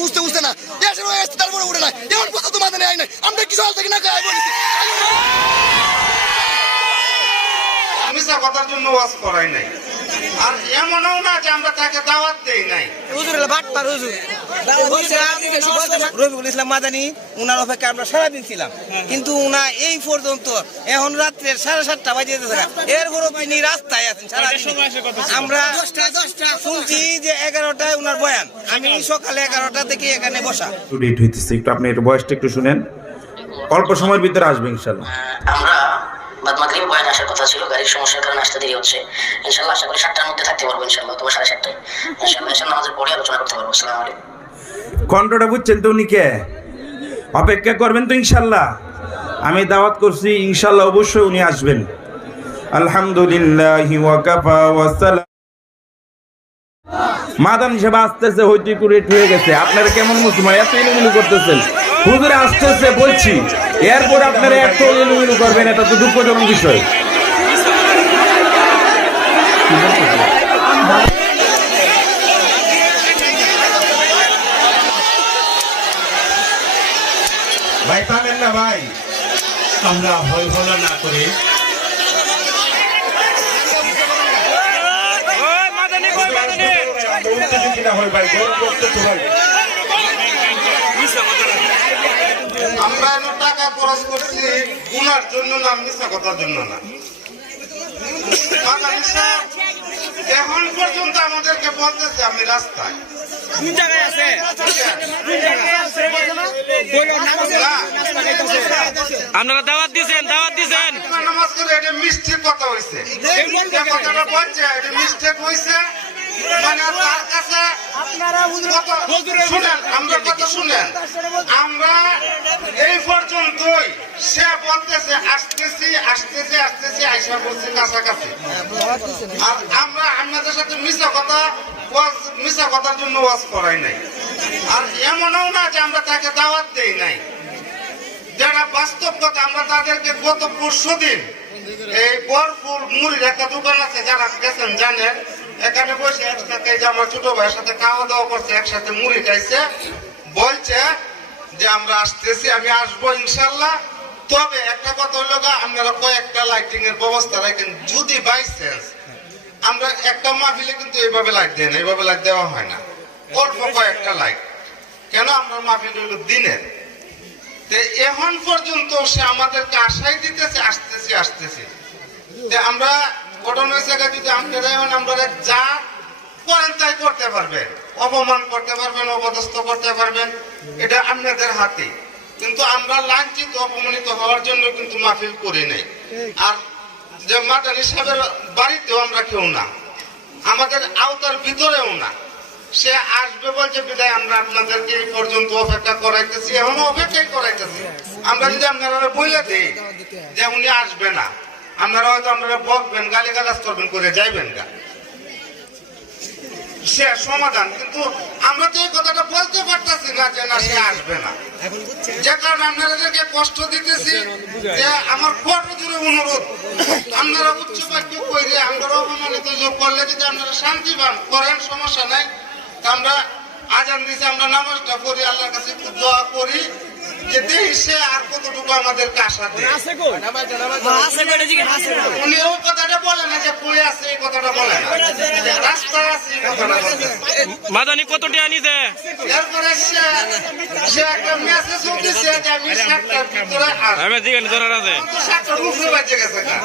বুঝতে বুঝতে না হয়ে তারপরে উঠে না এমন কথা তো মাথায় আয় নাই আমরা কিছু হাল থেকে না খাই বলেছি মিশা কথার জন্য ওয়াজ করাই নাই। আর এমনও না যে আমরা তাকে দাওয়াত দেই নাই। রবিউল ইসলাম মাদানি উনার অপেক্ষা আমরা সারাদিন ছিলাম। কিন্তু উনা এই পর্যন্ত এখন রাত্রে সাড়ে সাতটা বাজে যেতে থাকা এরপরও তিনি রাস্তায় আছেন সারাদিন। আমরা শুনছি যে এগারোটায় উনার বয়ান। আমি সকালে। এগারোটা থেকে এখানে বসা। একটু একটু আপনি বয়সটা একটু শুনেন। অল্প সময়ের ভিতরে আসবে ইনশাল্লাহ বাদ মাগরিব বয়ান আসার কথা ছিল, গাড়ির সমস্যার কারণে আসতে দেরি হচ্ছে। ইনশাল্লাহ আশা করি সাতটার মধ্যে থাকতে পারব ইনশাল্লাহ অথবা সাড়ে সাতটায়। ইনশাল্লাহ এসে নামাজের পরে আলোচনা করতে পারব। আসসালামু আলাইকুম। কণ্ঠটা বুঝছেন তো উনি কে? অপেক্ষা করবেন তো ইনশাল্লাহ আমি দাওয়াত করছি ইনশাল্লাহ অবশ্যই উনি আসবেন। আলহামদুলিল্লাহ ওয়াকাফা ওয়াসালাম মাদান হিসেবে আসতেছে হইতে করে হয়ে গেছে। আপনারা কেমন মুসলমান? এত ইলুমিলু করতেছেন। হুজুরে আসতেছে বলছি এরপর আপনারা এত ইলুমিলু করবেন এটা তো দুঃখজনক বিষয়। ভাই পাবেন না ভাই। আমরা ভয় ভোলা না করে। ওই মাদানি? কই মাদানি। আমরা টাকা খরচ করছি উনার জন্য না মিশা কথার জন্য না। এখন পর্যন্ত আমাদেরকে বলতেছে আমি রাস্তায়। কোন জায়গায় আছে। আপনারা দাওয়াত দিছেন দাওয়াত দিছেন নামাজ করে এটা মিস্টেক কথা হয়েছে কথাটা বলছে এটা মিস্টেক হয়েছে কত- শুনেন আমরা কথা শুনেন। আমরা এই পর্যন্তই। সে বলতেছে আসতেছি আসতেছি আসতেছি আইসা বলছি কাছাকাছি। আর আমরা আপনাদের সাথে মিশা কথা ওয়াজ- মিশা কথার জন্য ওয়াজ করাই নাই। আর এমনও না যে আমরা তাকে দাওয়াত দেই নাই। যারা বাস্তব কথা আমরা তাদেরকে গত পরশু দিন এই বরপুর মুড়ির একটা দোকান আছে যারা গেছেন জানেন এখানে বসে একসাথে যে আমার ছোট ভাইয়ের সাথে খাওয়া দাওয়া করছে, একসাথে মুড়ি খাইছে, বলছে যে আমরা আসতেছি, আমি আসব ইনশাল্লাহ। তবে একটা কথা হলো আপনারা কয়েকটা লাইটিং এর ব্যবস্থা রাখেন, যদি বাই চান্স আমরা একটা মাহফিলে কিন্তু এইভাবে লাইট দেয় না, এইভাবে লাইট দেওয়া হয় না। অল্প কয়েকটা লাইট কেন? আমরা মাহফিল হলো দিনের। এখন পর্যন্ত সে আমাদেরকে আশাই দিতেছে, আসতেছি আসতেছি। আমরা ঘটনার জায়গায় যদি আপনারা এখন আমরা যা করেন তাই করতে পারবেন। অপমান করতে পারবেন, অপদস্থ করতে পারবেন, এটা আপনাদের হাতে। কিন্তু আমরা লাঞ্ছিত, অপমানিত হওয়ার জন্য কিন্তু মাহফিল করি নাই। আর যে মাদারি সাহেবের বাড়িতেও আমরা কেউ না, আমাদের আওতার ভিতরেও না। সে আসবে বলছে, বিদায়, আমরা আপনাদেরকে এই পর্যন্ত অপেক্ষা করাইতেছি, এখনও অপেক্ষাই করাইতেছি। আমরা যদি আপনারা বলে দিই যে উনি আসবে না আপনারা হয়তো আপনারা বকবেন গালি গালাজ করবেন করে যাইবেন গা। সে সমাধান কিন্তু আমরা তো এই কথাটা বলতে পারতেছি না যে না সে আসবে না। যে কারণে আপনাদেরকে কষ্ট দিতেছি যে আমার বড় জোরে অনুরোধ আপনারা উচ্চ বাক্য কইরে আমরা অপমানিত যোগ করলে যদি আপনারা শান্তি পান করেন সমস্যা নাই। তা আমরা আজান দিছে আমরা নামাজটা পড়ি আল্লাহর কাছে দোয়া করি। যে দেখি আর কতটুকু আমাদেরকে আশা দেয়? উনি ও কথাটা বলে না যে কই আছে এই কথাটা বলে না। রাস্তায় আছে এই কথাটা বলে মাদানি কত টাকা নিছে এরপরে সে একটা মেসেজ দিছে যে আমি সাতটার ভিতরে আমি জিজ্ঞেস ধরার আছে। সাতটার উপরে বাজে গেছে গা।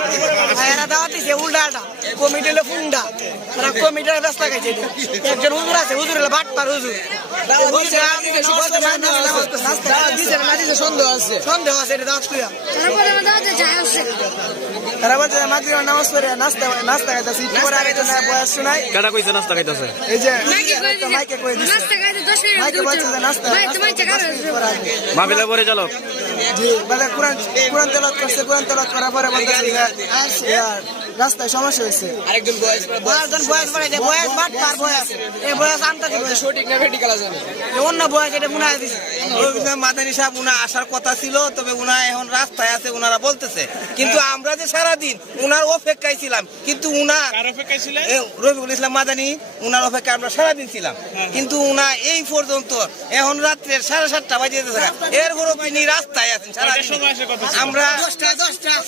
এরা দাওয়াত দিছে উল্টাটা। কমিটি ফুন্ডা। তারা কমিটির ব্যস্ত লাগাইছে একজন হুজুর আছে হুজুর হলো বাটপার হুজুর। সন্দেহ আছে সন্দেহ আছে। এটা বলছে মাগরিব নামাজ পড়ে নাস্তা নাস্তা খাইতাছি পরে আরেকজন বয়স শোনাই কেটা কইছে নাস্তা খাইতেছে? এই যে মাইকে কই দিছে মাইকে বলছে যে নাস্তা মাহফিলে পরে চলো। জি মানে কোরআন কোরআন তেলাওয়াত করছে কোরআন তেলাওয়াত করার পরে আর রাস্তায় সমস্যা হয়েছে। আরেকজন বয়স আরেকজন বয়স বাড়াইছে বয়স বাট তার বয়স। এই বয়স আনতে দিবে। সঠিক না মেডিকেল আছে অন্য বয়স এটা মনে দিছে। রবীন্দ্র সাহেব উনা আসার কথা ছিল তবে উনা এখন রাস্তায় আছে উনারা বলতেছে। কিন্তু আমরা যে সারাদিন উনার অপেক্ষায় ছিলাম কিন্তু উনা এ, ইসলাম মাদানী উনার অপেক্ষায় আমরা সারাদিন ছিলাম। কিন্তু উনা এই পর্যন্ত এখন রাত্রে সাড়ে সাতটা বাজে যেতে থাকা তিনি রাস্তায় আছেন সারাদিন। আমরা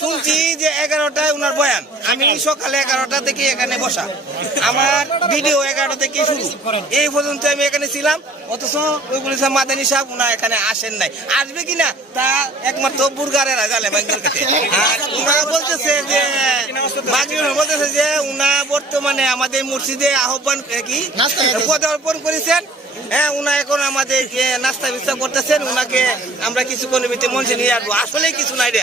শুনছি যে এগারোটায় উনার বয়ান। আমি সকালে এগারোটা থেকে এখানে বসা আমার ভিডিও এগারোটা থেকে শুরু এই পর্যন্ত আমি এখানে ছিলাম অথচ রবিউল ইসলাম মাদানী সাহেব উনা এখানে আসেন নাই আসবে কিনা তা একমাত্র বুর্গারেরা কাছে আর উনারা বলতেছে যে বলতেছে যে উনা বর্তমানে আমাদের মসজিদে আহ্বান কি পদার্পণ করেছেন হ্যাঁ উনা এখন আমাদের নাস্তা বিস্তা করতেছেন উনাকে আমরা কিছুক্ষণের ভিতরে মঞ্চে নিয়ে আসব আসলে কিছু নাই রে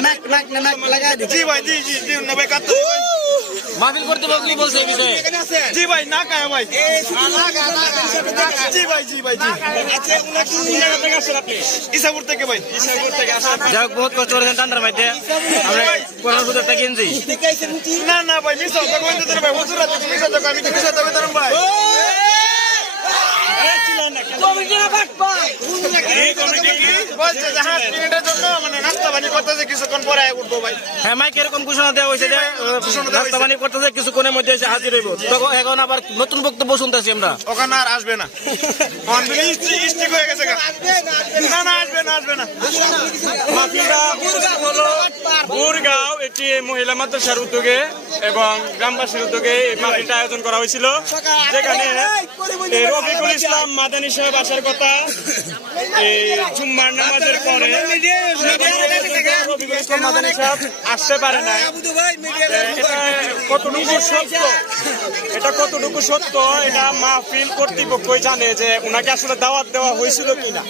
কলাটা জি ভাই জি জি জি নবে কাত মাহফিল করতে কি বলছে বিষয়ে এখানে আছেন জি ভাই না কায় ভাই জি ভাই জি ভাই জি আচ্ছা, উনা কি ইসাপুর থেকে ভাই ইসাপুর থেকে আসেন যাই হোক বহুত কষ্ট করেছেন ঠান্ডার মধ্যে আমরা কোনো সুযোগ থেকে কিনছি? না না ভাই হতো কোন দিতে ভাই হুজুর আছে মিস হতো আমি তো মিস হতো কইতাম ভাই এই কমিটি কি বলছে যে হাত মিনিটের জন্য কিছুক্ষণ পরে উঠবো ভাই। হ্যাঁ মাইকে এরকম ঘোষণা দেওয়া হয়েছে যে রাস্তা করতেছে কিছুক্ষণের মধ্যে এসে হাজির হইব। তখন এখন আবার নতুন বক্তব্য শুনতেছি আমরা। ওখানে আর আসবে না। স্টিক হয়ে গেছে না না আসবে না আসবে না। বুরগাঁও এটি মহিলা মাদ্রাসার উদ্যোগে এবং গ্রামবাসীর উদ্যোগে এই মাহফিলটা আয়োজন করা হয়েছিল। যেখানে রফিকুল ইসলাম মাদানী সাহেব আসার কথা এই জুম্মার নামাজের পরে রফিকুল মাদানী সাহেব আসতে পারে নাই এটা কতটুকু সত্য এটা কতটুকু সত্য এটা মাহফিল কর্তৃপক্ষই জানে যে ওনাকে আসলে দাওয়াত দেওয়া হয়েছিল কিনা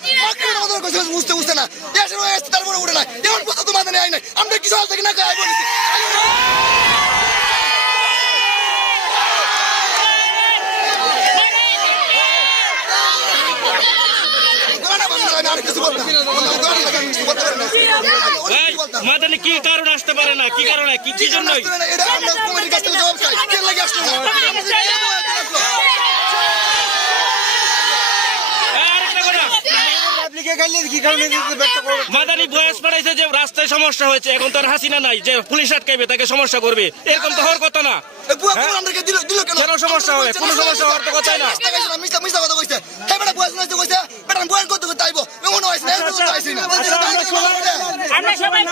বুঝতে বুঝতে না দেশের হয়ে এসছে তারপরে উঠে না এমন কথা তো মাথায় নাই আমরা কিছু হাল থেকে না খাই বলেছি আর কিছু বলতাম কিছু বলতে পারি না অনেক কিছু বলতাম মাদানি কি কারণে আসতে পারে না? কি কারণে কি কি জন্যই এটা আমরা কমিটির কাছ থেকে জবাব চাই কে লাগে আসলো না আরেকটা কথা মাদানি বয়স বাড়াইছে যে রাস্তায় সমস্যা হয়েছে এখন তার হাসিনা নাই যে পুলিশ আটকাইবে তাকে সমস্যা করবে। এরকম তো হওয়ার কথা না। বুয়া কোন? সমস্যা হবে? কোনো সমস্যা হওয়ার তো কথাই না। আমরা সবাই